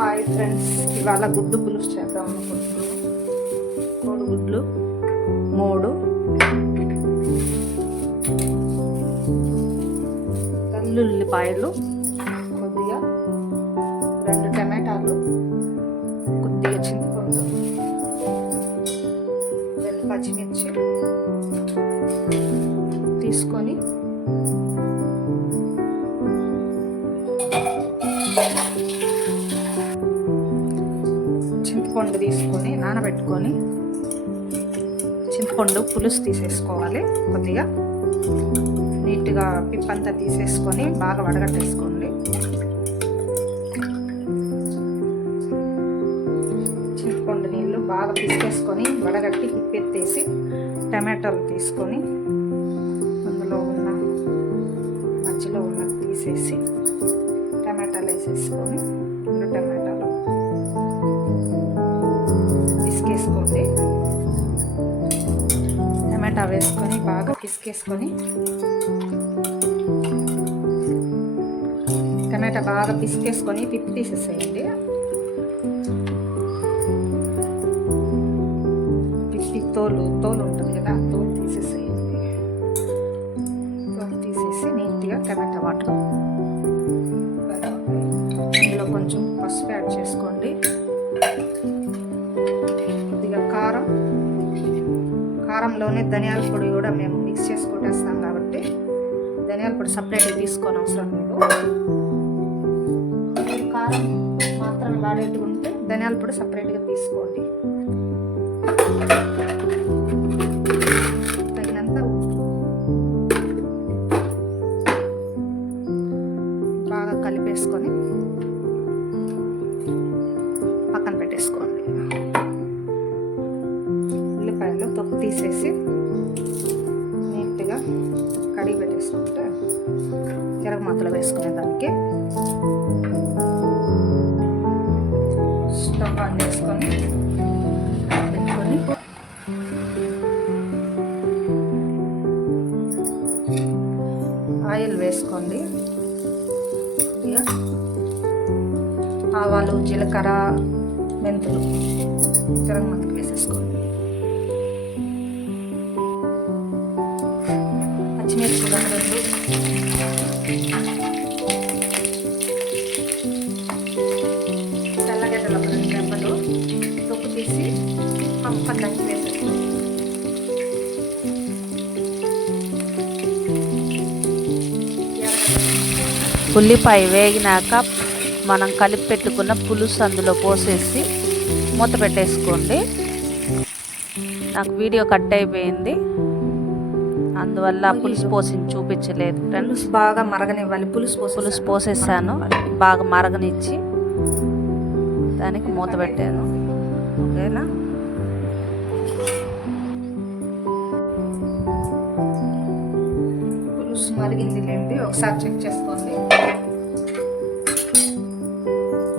Hi friends, ఇవాళ గుడ్డు పులుసు చేద్దాం అనుకుంటున్నాను. కోడిగుడ్లు 3, వెల్లుల్లిపాయలు కొద్దిగా, 2 టమాటాలు, కొద్దిగా చింతపండు, 2 పచ్చిమిర్చి తీసుకొని చింతపండు తీసుకొని నానబెట్టుకొని చింతపండు పులుసు తీసేసుకోవాలి. కొద్దిగా నీట్గా పిప్పంతా తీసేసుకొని బాగా వడగట్టేసుకోండి. చింతపండు నీళ్ళు బాగా పిసికేసుకొని వడగట్టి పిప్పెత్తేసి టమాటాలు తీసుకొని అందులో ఉన్న మధ్యలో ఉన్నది తీసేసి టమాటాలు వేసేసుకొని 2 టమాటాలు పిసికేసుకోండి. టమాటా వేసుకొని బాగా పిసికేసుకొని టమాటా బాగా పిసికేసుకొని పిప్పి తీసేసేయండి. పిప్పి తోలు ఉంటుంది కదా, తోలు తీసేసేయండి. తోలు తీసేసి నీట్గా టమాటా వాటర్ అందులో కొంచెం పసుపు యాడ్ చేసుకోండి. కొద్దిగా కారంలోనే ధనియాల పొడి కూడా మేము మిక్స్ చేసి కొట్టేస్తాం కాబట్టి ధనియాల పొడి సపరేట్గా తీసుకొని అవసరం లేదు. కారం మాత్రం వాడేట్టుకుంటే ధనియాల పొడి సపరేట్గా తీసుకోండి. తగినంత బాగా కలిపేసుకొని పక్కన పెట్టేసుకోండి. ఉల్లిపాయలు తొక్కు తీసేసి నీట్గా కడిగి పెట్టేసుకుంటే తిరగమాతలో వేసుకునే దానికి స్టవ్ ఆన్ చేసుకొని పెట్టుకొని ఆయిల్ వేసుకోండి. ఆవాలు, జీలకర్ర, మెంతులు తిరగమాతకు వేసేసుకోండి. పచ్చిమిర్చి 2, తెల్లగడ్డలు 2 రెబ్బలు తొక్కు తీసి పక్కకి వేసేసుకోండి. ఉల్లిపాయ వేగినాక మనం కలిపి పెట్టుకున్న పులుసు అందులో పోసేసి మూత పెట్టేసుకోండి. నాకు వీడియో కట్ అయిపోయింది, అందువల్ల పులుసు పోసి చూపించలేదు ఫ్రెండ్స్. బాగా మరగనివ్వాలి. పులుసు పోసేసాను, బాగా మరగనిచ్చి దానికి మూత పెట్టాను. ఓకేనా? పులుసు మరిగింది లేండి, ఒకసారి చెక్ చేసుకోండి.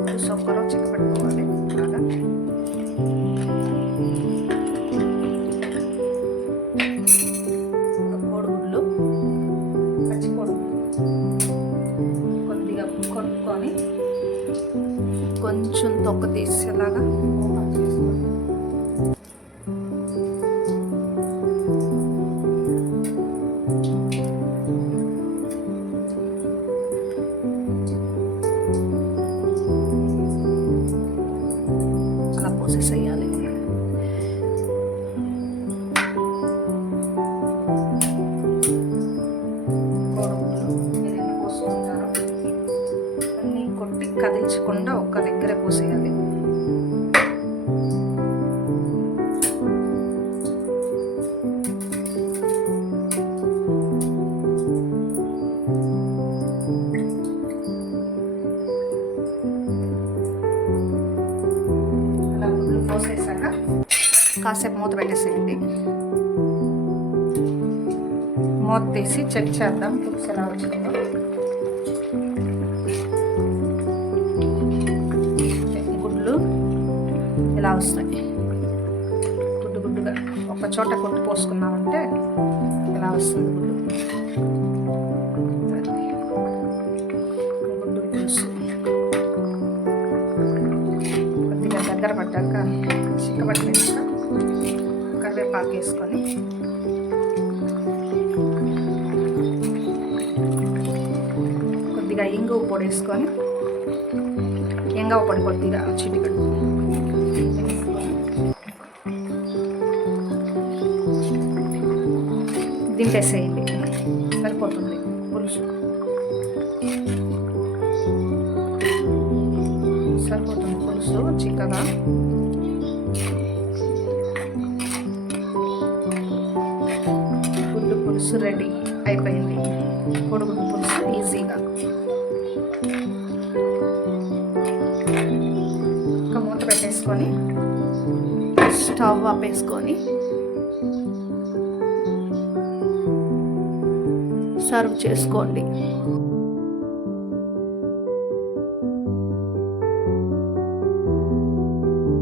పులుసు ఒక్కరో చెక్ పెట్టుకోవాలి బాగా. కోడిగుడ్లు, పచ్చి కోడిగుడ్లు కొద్దిగా కొట్టుకొని కొంచెం తొక్క తీసేలాగా ఓపెన్ చేసుకోండి. అలా పోసేసేయాలి. కోడిగుడ్లు ఏదైనా పోసుకుంటారో అన్నీ కొట్టి కదిల్చకుండా ఒక్క దగ్గరే పోసేయాలి. అలా గుడ్లు పోసేసాక కాసేపు మూత పెట్టేసేయండి. మూత తీసి చెక్ చేద్దాం పులుసు ఎలా వచ్చిందో. గుడ్లు ఇలా వస్తాయి. గుడ్డుగా ఒక చోట కొట్టు పోసుకున్నామంటే ఇలా వస్తుంది గుడ్డు. చిక్కబడ్డాక కరివేపాకు వేసుకొని కొద్దిగా ఇంగువ పొడి వేసుకొని ఇంగువ పొడి కొద్దిగా చిటికెడు దింపేసేయండి. సరిపోతుంది పులుసు, సరిపోతుంది పులుసు చిక్కగా. గుడ్డు పులుసు రెడీ అయిపోయింది. కోడిగుడ్డు పులుసు ఈజీగా. ఒక మూత పెట్టేసుకొని స్టవ్ ఆపేసుకొని సర్వ్ చేసుకోండి.